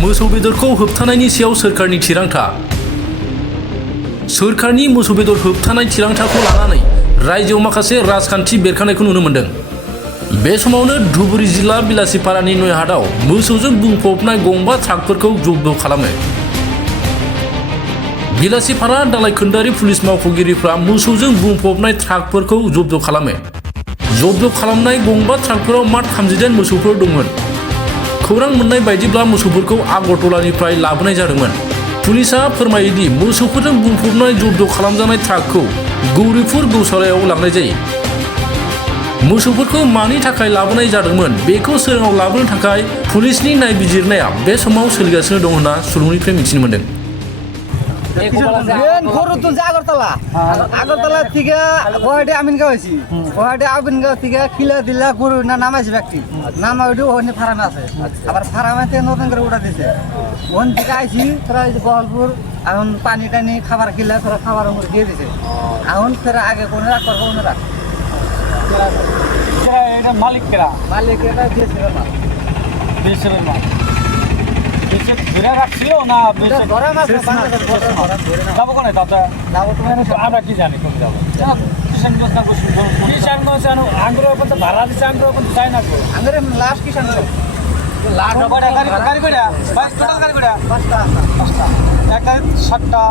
मोसौ बेदरखौ होबथानायनि सायाव सोरखारनि थिरांथा। सोरखारनि मोसौ बेदर होबथानाय थिरांथाखौ लानानै रायजोआव माखासे राजखान्थि बेरखांनायखौ नुनो मोन्दों। बे समावनो धुबुरी जिल्ला बिलासिपारानि नयहाटआव मोसौजों बुंफबनाय गंबा ट्राकफोरखौ जब्द खालामो। बिलासिपारा दालाइखोन्दारि पुलिस मावख'गिरिफ्रा मोसौजों बुंफबनाय ट्राकफोरखौ जब्द खालामो। जब्द खालामनाय गंबा ट्राकफोराव मात्र 38 मोसौफोर दंमोन। खौरां मोननाय बायदिब्ला मोसौफोरखौ आगरतलानिफ्राय लाबोनाय जादोंमोन। पुलिसआ फोरमायोदि मोसौफोरजों बुंफबनाय जब्द खालामजानाय ट्राकखौ गौरीपुर गौशालायाव लांनाय जायो। मोसौफोरखौ मानि थाखाय लाबोनाय जादोंमोन बेखौ सोराङाव लाबोनो थाखाय पुलिसनि नायबिजिरनाया बे समाव सोलिगासिनो दं होनना सुलुंनिफ्राय मिथिनो मोन्दों। আগরতলা থেকে গুয়াহাটি আমিনগাঁও হয়েছি। গুয়াহাটি আমিনগাঁও থেকে কিলা দিলা গরু না নামাইছে ব্যক্তি নামা ওইটা ওখানে ফার্মে আছে। আবার ফার্মে থেকে নতুন করে উঠা দিছে। ওখান থেকে আইসি তোরা বহলপুর এখন পানি টানি খাবার কিলা তোরা খাবার দিয়ে দিছে। এখন ফেরা আগে কোনো রাখ করবো কোনো রাখ মালিক কেরা মালিক এটা দিয়েছিল না দিয়েছিল না ধরে রাখছিল না যাবো কোনে দাদা যাবো তোমার আমরা কি জানি কোন যাবো কিষানগঞ্জ না কিষানগঞ্জ আঙ্গুর পর্যন্ত ভাড়া দিচ্ছে আঙ্গুর পর্যন্ত চাই না আঙ্গুর লাস্ট কিষানগঞ্জ লাস্ট গাড়ি ভাই টোটাল গাড়ি পাঁচটা এক গাড়ি 7টা